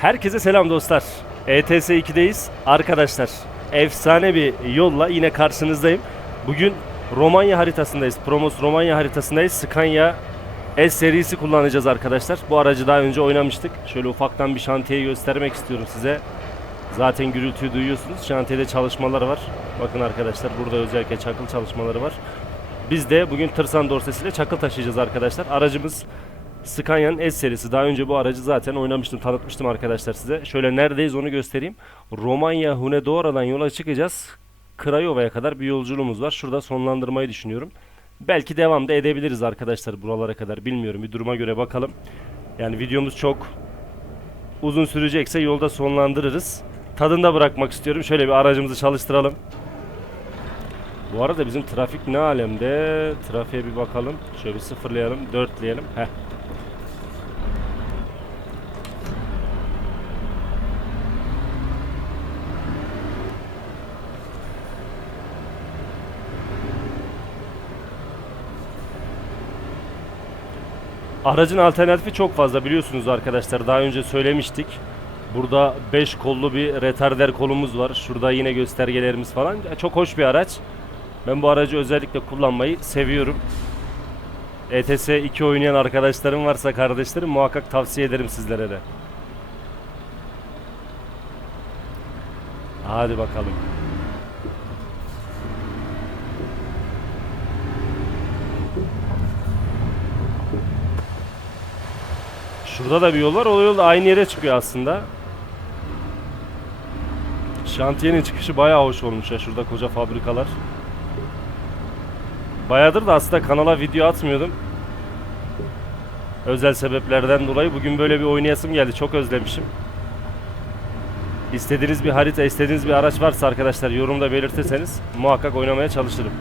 Herkese selam dostlar. ETS 2'deyiz. Arkadaşlar efsane bir yolla yine karşınızdayım. Bugün Romanya haritasındayız. Promos Romanya haritasındayız. Scania S serisi kullanacağız arkadaşlar. Bu aracı daha önce oynamıştık. Şöyle ufaktan bir şantiyeyi göstermek istiyorum size. Zaten gürültüyü duyuyorsunuz. Şantiyede çalışmalar var. Bakın arkadaşlar burada özellikle çakıl çalışmaları var. Biz de bugün tırsan dorsesiyle çakıl taşıyacağız arkadaşlar. Aracımız Scania'nın S serisi. Daha önce bu aracı zaten oynamıştım, tanıtmıştım arkadaşlar size. Şöyle neredeyiz onu göstereyim. Romanya Hunedoara'dan yola çıkacağız. Craiova'ya kadar bir yolculuğumuz var. Şurada sonlandırmayı düşünüyorum. Belki devam da edebiliriz arkadaşlar buralara kadar. Bilmiyorum bir duruma göre bakalım. Yani videomuz çok uzun sürecekse yolda sonlandırırız. Tadında bırakmak istiyorum. Şöyle bir aracımızı çalıştıralım. Bu arada bizim trafik ne alemde? Trafiğe bir bakalım. Şöyle bir sıfırlayalım, dörtleyelim. Heh. Aracın alternatifi çok fazla biliyorsunuz arkadaşlar. Daha önce söylemiştik. Burada 5 kollu bir retarder kolumuz var. Şurada yine göstergelerimiz falan. Çok hoş bir araç. Ben bu aracı özellikle kullanmayı seviyorum. ETS 2 oynayan arkadaşlarım varsa kardeşlerim muhakkak tavsiye ederim sizlere de. Hadi bakalım. Şurada da bir yol var. O yol da aynı yere çıkıyor aslında. Şantiyenin çıkışı bayağı hoş olmuş ya. Şurada koca fabrikalar. Bayağıdır da aslında kanala video atmıyordum. Özel sebeplerden dolayı bugün böyle bir oynayasım geldi. Çok özlemişim. İstediğiniz bir harita, istediğiniz bir araç varsa arkadaşlar yorumda belirtirseniz muhakkak oynamaya çalışırım.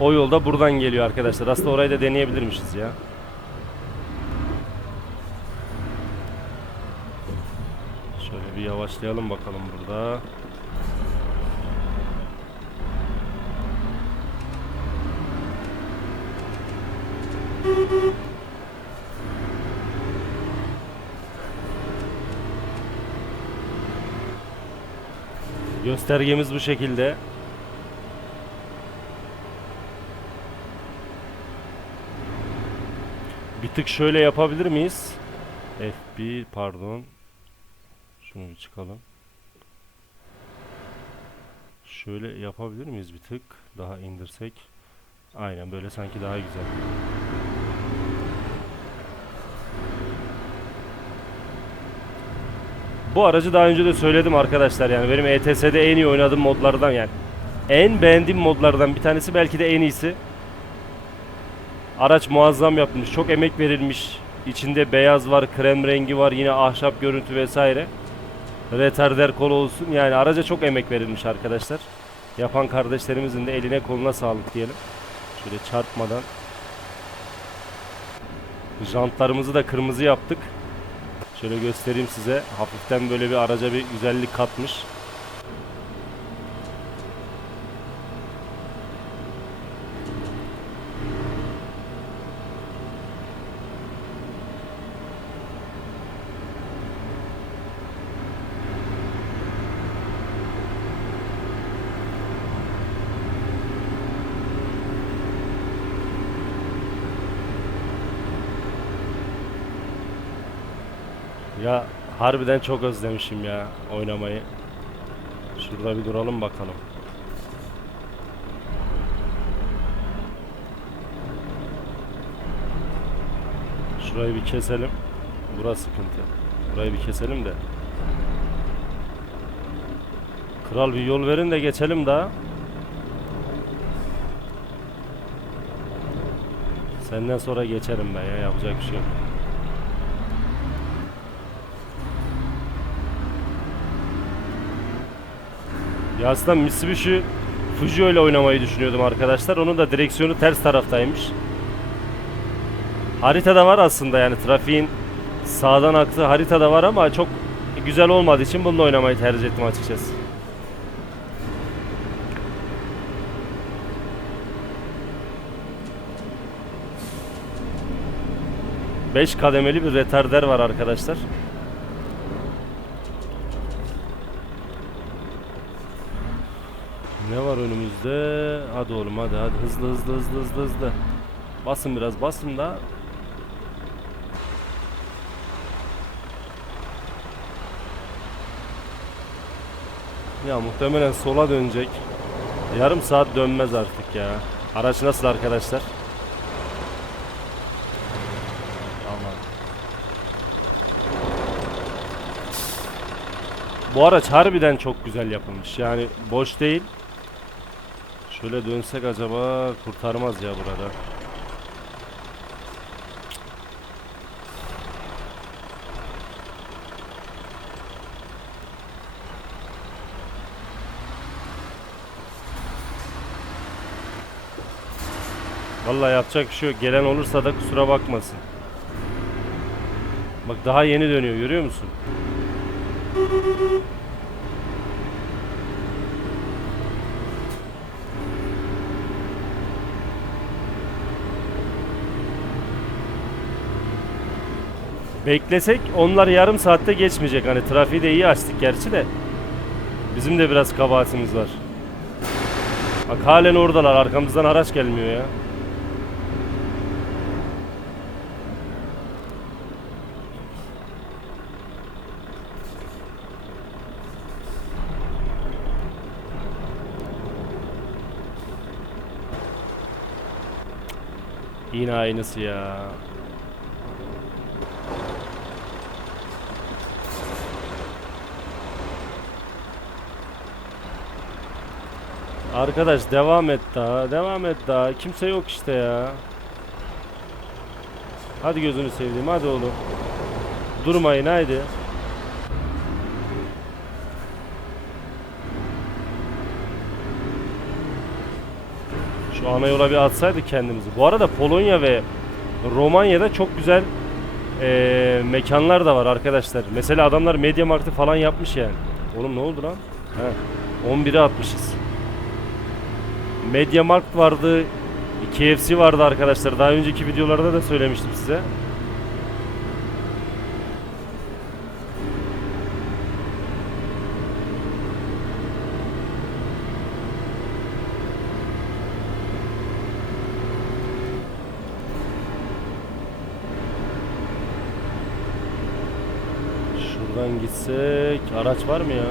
O yolda buradan geliyor arkadaşlar. Aslında orayı da deneyebilirmişiz ya. Şöyle bir yavaşlayalım bakalım burada. Göstergemiz bu şekilde. Tık şöyle yapabilir miyiz? F1 pardon. Şunu bir çıkalım. Şöyle yapabilir miyiz bir tık? Daha indirsek. Aynen böyle sanki daha güzel. Bu aracı daha önce de söyledim arkadaşlar yani benim ETS'de en iyi oynadığım modlardan yani en beğendiğim modlardan bir tanesi belki de en iyisi. Araç muazzam yapılmış. Çok emek verilmiş. İçinde beyaz var, krem rengi var, yine ahşap görüntü vesaire. Retarder kol olsun. Yani araca çok emek verilmiş arkadaşlar. Yapan kardeşlerimizin de eline koluna sağlık diyelim. Şöyle çarpmadan. Jantlarımızı da kırmızı yaptık. Şöyle göstereyim size. Hafiften böyle bir araca bir güzellik katmış. Ya harbiden çok özlemişim ya oynamayı. Şurada bir duralım bakalım. Şurayı bir keselim. Burası sıkıntı. Burayı bir keselim de. Kral bir yol verin de geçelim daha. Senden sonra geçerim ben ya yapacak bir şey yok. Ya aslında Mitsubishi Fuji ile oynamayı düşünüyordum arkadaşlar. Onun da direksiyonu ters taraftaymış. Haritada var aslında yani trafiğin sağdan aktığı haritada var ama çok güzel olmadığı için bununla oynamayı tercih ettim açıkçası. Beş kademeli bir retarder var arkadaşlar. Ne var önümüzde? Hadi oğlum hadi hadi hızlı hızlı hızlı hızlı hızlı. Basın biraz basın da. Ya muhtemelen sola dönecek. Yarım saat dönmez artık ya. Araç nasıl arkadaşlar? Aman. Bu araç harbiden çok güzel yapılmış. Yani boş değil. Şöyle dönsek acaba kurtarmaz ya burada. Vallahi yapacak bir şey yok. Gelen olursa da kusura bakmasın. Bak daha yeni dönüyor görüyor musun? Beklesek onlar yarım saatte geçmeyecek. Hani trafiği de iyi açtık gerçi de. Bizim de biraz kabahatimiz var. Bak halen oradalar. Arkamızdan araç gelmiyor ya. Yine aynısı ya. Arkadaş devam et daha, devam et daha. Kimse yok işte ya. Hadi gözünü seveyim, hadi oğlum. Durmayın haydi. Şu ana yola bir atsaydık kendimizi. Bu arada Polonya ve Romanya'da çok güzel eee, mekanlar da var arkadaşlar. Mesela adamlar Media Markt'ı falan yapmış yani. Oğlum ne oldu lan? He. 11'e atmışız. Media Markt vardı. KFC vardı arkadaşlar. Daha önceki videolarda da söylemiştim size. Şuradan gitsek araç var mı ya?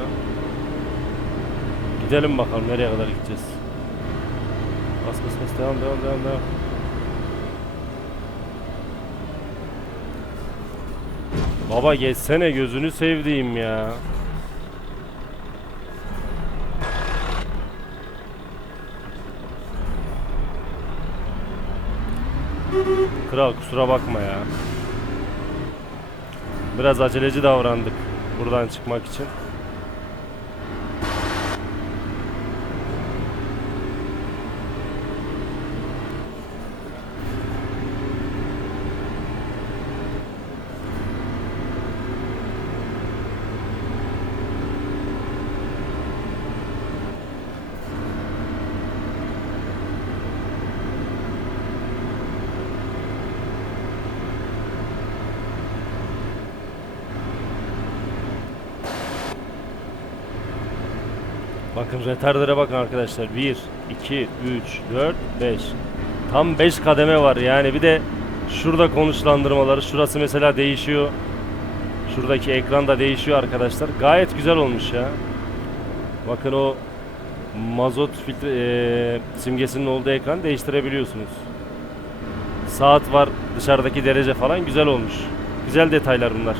Gidelim bakalım nereye kadar gideceğiz. Bas bas bas devam devam devam devam. Baba geçsene gözünü sevdiğim ya. Kral kusura bakma ya. Biraz aceleci davrandık buradan çıkmak için. Bakın retardere bakın arkadaşlar. 1, 2, 3, 4, 5. Tam 5 kademe var yani bir de şurada konuşlandırmaları. Şurası mesela değişiyor. Şuradaki ekran da değişiyor arkadaşlar. Gayet güzel olmuş ya. Bakın o mazot filtre eee, simgesinin olduğu ekran değiştirebiliyorsunuz. Saat var, dışarıdaki derece falan güzel olmuş. Güzel detaylar bunlar.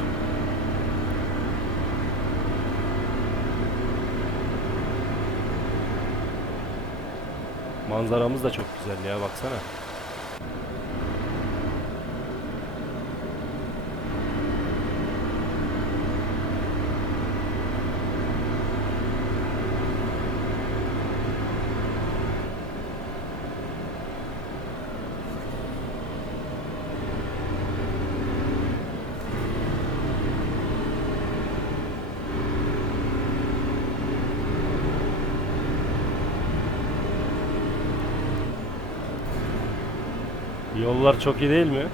Manzaramız da çok güzel ya baksana. Yollar çok iyi değil mi?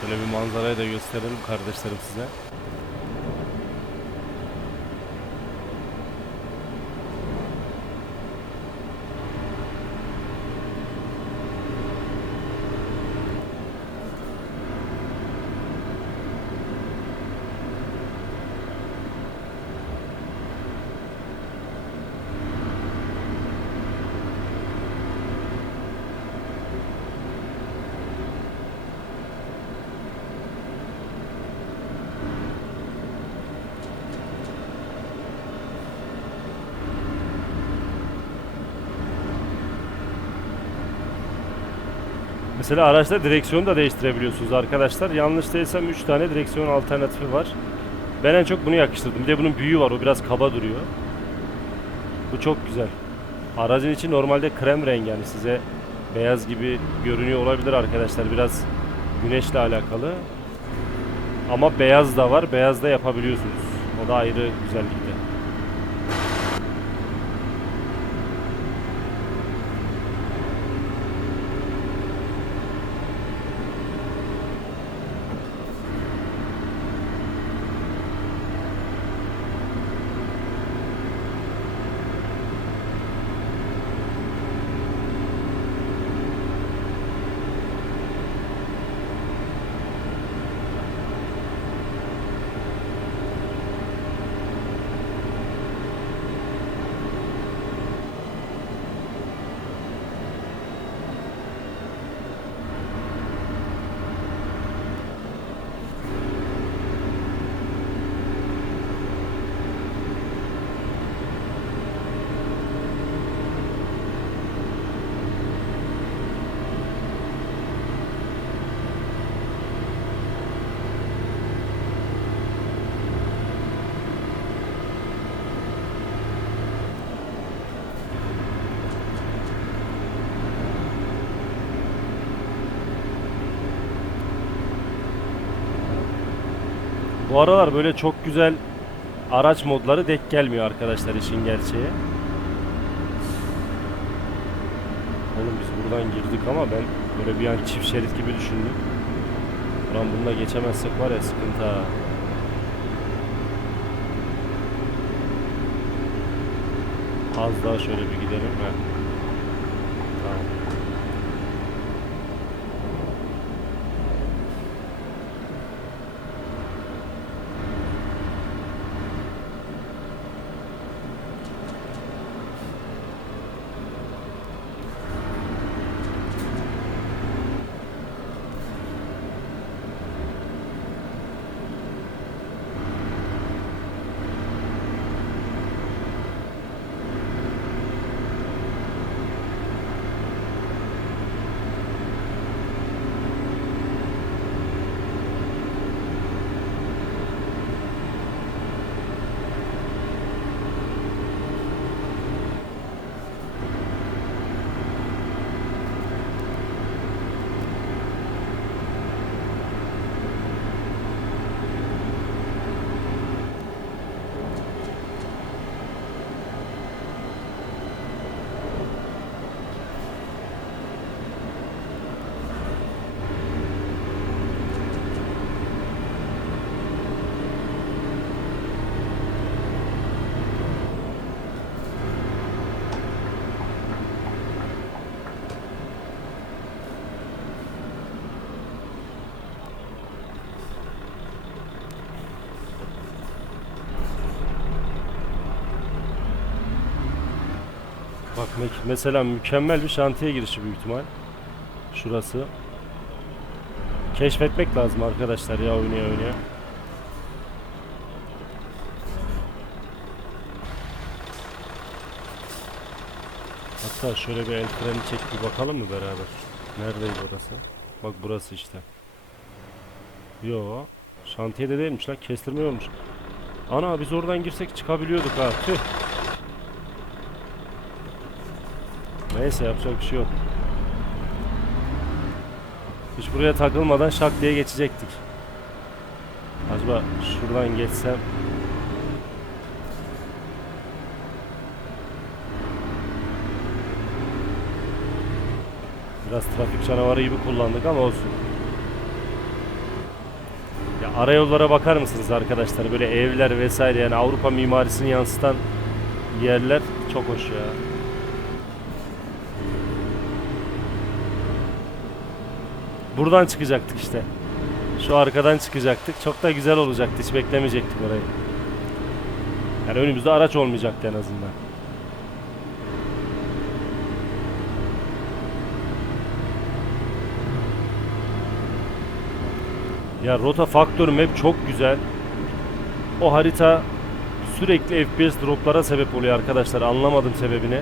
Şöyle bir manzarayı da gösterelim kardeşlerim size. Mesela araçta direksiyonu da değiştirebiliyorsunuz arkadaşlar. Yanlış değilsem 3 tane direksiyon alternatifi var. Ben en çok bunu yakıştırdım. Bir de bunun büyüğü var. O biraz kaba duruyor. Bu çok güzel. Aracın içi normalde krem rengi yani size beyaz gibi görünüyor olabilir arkadaşlar. Biraz güneşle alakalı. Ama beyaz da var. Beyaz da yapabiliyorsunuz. O da ayrı güzellikte. Bu aralar böyle çok güzel araç modları denk gelmiyor arkadaşlar işin gerçeği. Oğlum biz buradan girdik ama ben böyle bir an çift şerit gibi düşündüm. Ulan bununla geçemezsek var ya sıkıntı ha. Az daha şöyle bir gidelim. Heh. Tamam. Bak me- mesela mükemmel bir şantiye girişi büyük ihtimal. Şurası. Keşfetmek lazım arkadaşlar ya oynaya oynaya. Hatta şöyle bir el freni çek bir bakalım mı beraber? Neredeydi orası? Bak burası işte. Yo, şantiyede değilmiş lan kestirme olmuş. Ana biz oradan girsek çıkabiliyorduk ha. Tüh. Neyse yapacak bir şey yok. Hiç buraya takılmadan şak diye geçecektik. Acaba şuradan geçsem Biraz trafik canavarı gibi kullandık ama olsun. Arayollara bakar mısınız arkadaşlar? Böyle evler vesaire yani Avrupa mimarisini yansıtan yerler çok hoş ya. Buradan çıkacaktık işte. Şu arkadan çıkacaktık. Çok da güzel olacaktı. Hiç beklemeyecektik orayı. Yani önümüzde araç olmayacaktı en azından. Ya rota faktör map çok güzel. O harita sürekli FPS droplara sebep oluyor arkadaşlar. Anlamadım sebebini.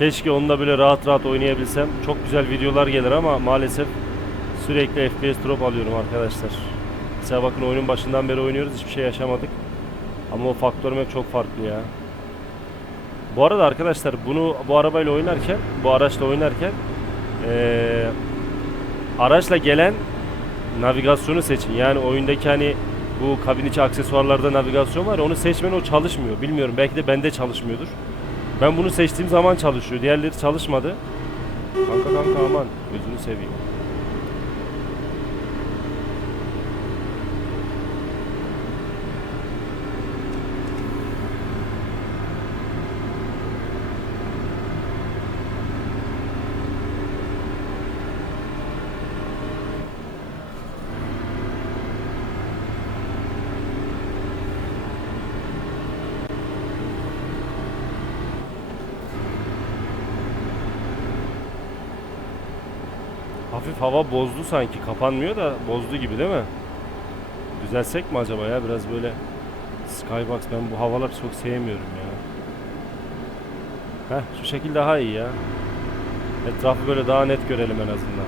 Keşke onda böyle rahat rahat oynayabilsem. Çok güzel videolar gelir ama maalesef sürekli FPS drop alıyorum arkadaşlar. Mesela bakın oyunun başından beri oynuyoruz hiçbir şey yaşamadık. Ama o faktör çok farklı ya. Bu arada arkadaşlar bunu bu arabayla oynarken, bu araçla oynarken eee araçla gelen navigasyonu seçin. Yani oyundaki hani bu kabin içi aksesuarlarda navigasyon var ya onu seçmen o çalışmıyor. Bilmiyorum belki de bende çalışmıyordur. Ben bunu seçtiğim zaman çalışıyor. Diğerleri çalışmadı. Kanka kanka aman gözünü seveyim. Hafif hava bozdu sanki. Kapanmıyor da bozdu gibi değil mi? Düzelsek mi acaba ya? Biraz böyle Skybox ben bu havalar çok sevmiyorum ya. Heh şu şekil daha iyi ya. Etrafı böyle daha net görelim en azından.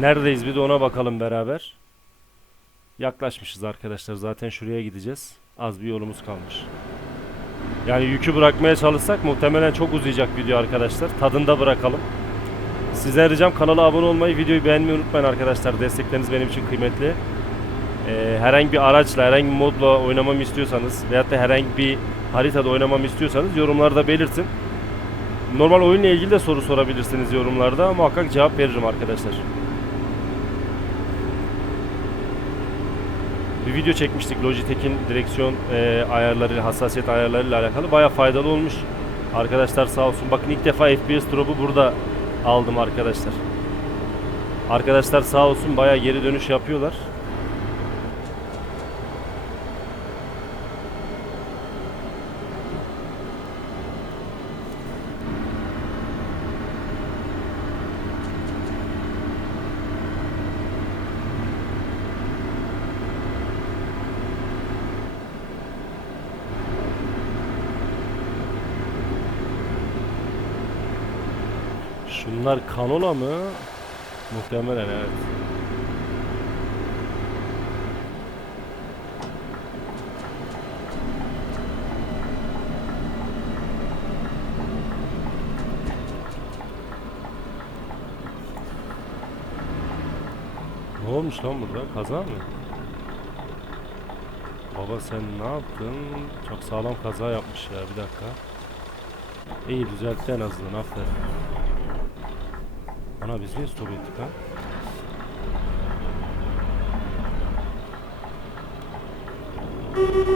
Neredeyiz bir de ona bakalım beraber. Yaklaşmışız arkadaşlar. Zaten şuraya gideceğiz. Az bir yolumuz kalmış. Yani yükü bırakmaya çalışsak muhtemelen çok uzayacak video arkadaşlar. Tadında bırakalım. Sizden ricam kanala abone olmayı, videoyu beğenmeyi unutmayın arkadaşlar. Destekleriniz benim için kıymetli. Ee, herhangi bir araçla, herhangi bir modla oynamamı istiyorsanız veyahut da herhangi bir haritada oynamamı istiyorsanız yorumlarda belirtin. Normal oyunla ilgili de soru sorabilirsiniz yorumlarda. Muhakkak cevap veririm arkadaşlar. Bir video çekmiştik Logitech'in direksiyon e, ayarlarıyla, hassasiyet ayarlarıyla alakalı. Baya faydalı olmuş. Arkadaşlar sağ olsun. Bakın ilk defa FPS drop'u burada aldım arkadaşlar. Arkadaşlar sağ olsun baya geri dönüş yapıyorlar. Şunlar kanola mı? Muhtemelen evet. Ne olmuş lan burada? Kaza mı? Baba sen ne yaptın? Çok sağlam kaza yapmış ya bir dakika. İyi düzeltti en azından aferin. Ana biz niye stop ettik ha? Heh.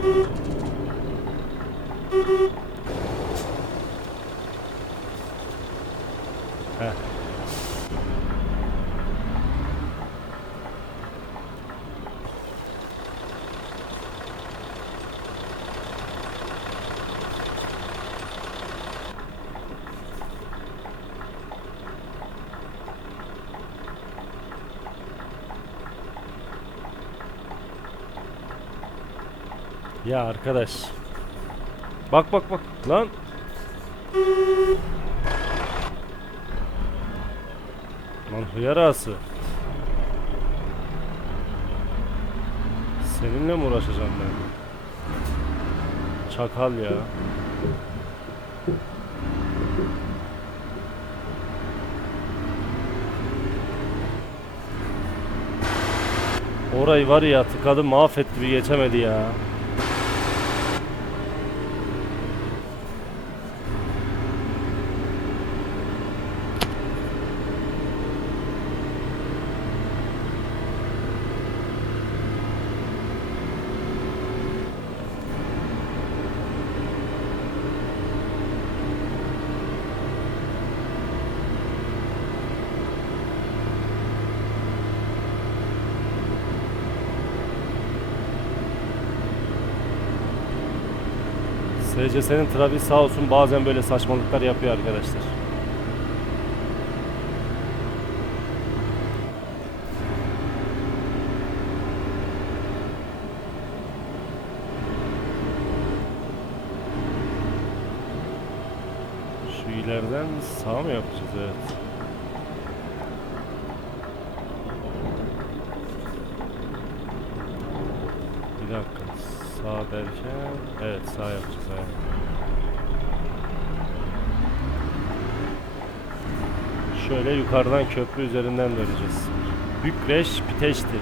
Ya arkadaş. Bak bak bak lan. Lan hıyar ağası. Seninle mi uğraşacağım ben? Çakal ya. Orayı var ya tıkadı mahvetti bir geçemedi ya. SCS'nin trafiği sağ olsun bazen böyle saçmalıklar yapıyor arkadaşlar. Şu ileriden sağ mı yapacağız? Evet. Bir dakika. Sağ derken evet sağ yapacağız. Aynen. Şöyle yukarıdan köprü üzerinden döneceğiz. Bükreş Piteşti.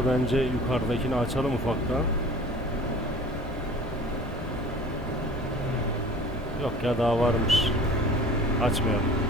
Burada bence yukarıdakini açalım ufaktan. Yok ya daha varmış. Açmayalım.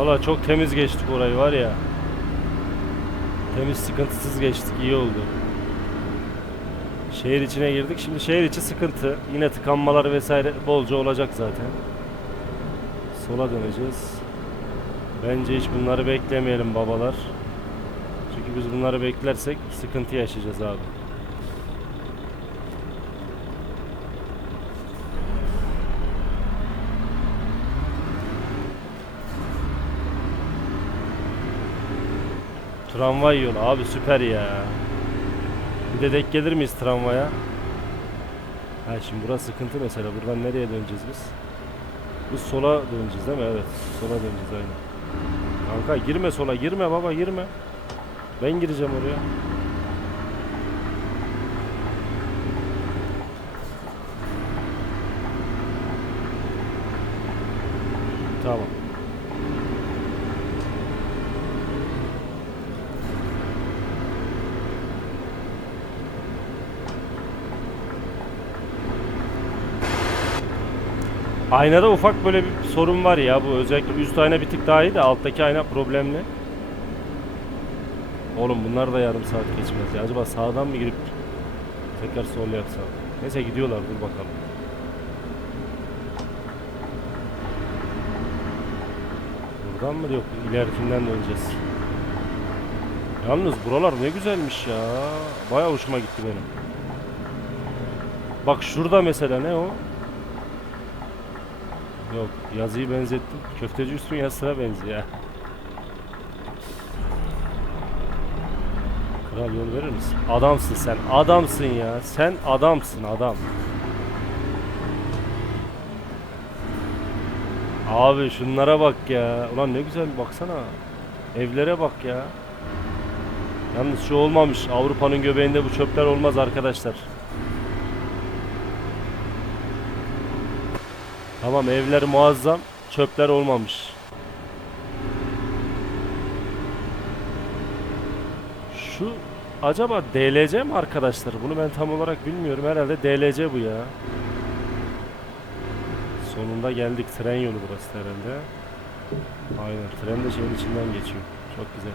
Valla çok temiz geçtik orayı var ya. Temiz sıkıntısız geçtik iyi oldu. Şehir içine girdik. Şimdi şehir içi sıkıntı. Yine tıkanmalar vesaire bolca olacak zaten. Sola döneceğiz. Bence hiç bunları beklemeyelim babalar. Çünkü biz bunları beklersek sıkıntı yaşayacağız abi. Tramvay yolu abi süper ya. Bir de denk gelir miyiz tramvaya? Ha şimdi burası sıkıntı mesela. Buradan nereye döneceğiz biz? Biz sola döneceğiz değil mi? Evet. Sola döneceğiz aynen. Kanka girme sola girme baba girme. Ben gireceğim oraya. Tamam. Aynada ufak böyle bir sorun var ya bu özellikle üst ayna bir tık daha iyi de alttaki ayna problemli. Oğlum bunlar da yarım saat geçmez ya. Acaba sağdan mı girip tekrar sol yapsam? Neyse gidiyorlar dur bakalım. Buradan mı yok ilerikinden döneceğiz. Yalnız buralar ne güzelmiş ya. Baya hoşuma gitti benim. Bak şurada mesela ne o? Yok yazıyı benzettim. Köfteci üstün yazısına benziyor. Kral yol verir misin? Adamsın sen. Adamsın ya. Sen adamsın adam. Abi şunlara bak ya. Ulan ne güzel baksana. Evlere bak ya. Yalnız şu olmamış. Avrupa'nın göbeğinde bu çöpler olmaz arkadaşlar. Tamam evler muazzam. Çöpler olmamış. Şu acaba DLC mi arkadaşlar? Bunu ben tam olarak bilmiyorum. Herhalde DLC bu ya. Sonunda geldik. Tren yolu burası herhalde. Aynen. Tren de şeyin içinden geçiyor. Çok güzel.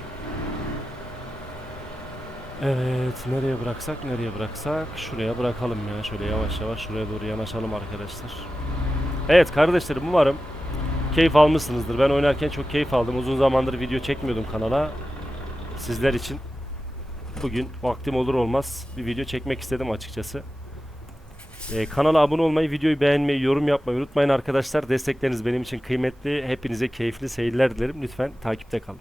Evet. Nereye bıraksak? Nereye bıraksak? Şuraya bırakalım ya. Şöyle yavaş yavaş şuraya doğru yanaşalım arkadaşlar. Evet kardeşlerim umarım keyif almışsınızdır. Ben oynarken çok keyif aldım. Uzun zamandır video çekmiyordum kanala. Sizler için bugün vaktim olur olmaz bir video çekmek istedim açıkçası. Ee, kanala abone olmayı, videoyu beğenmeyi, yorum yapmayı unutmayın arkadaşlar. Destekleriniz benim için kıymetli. Hepinize keyifli seyirler dilerim. Lütfen takipte kalın.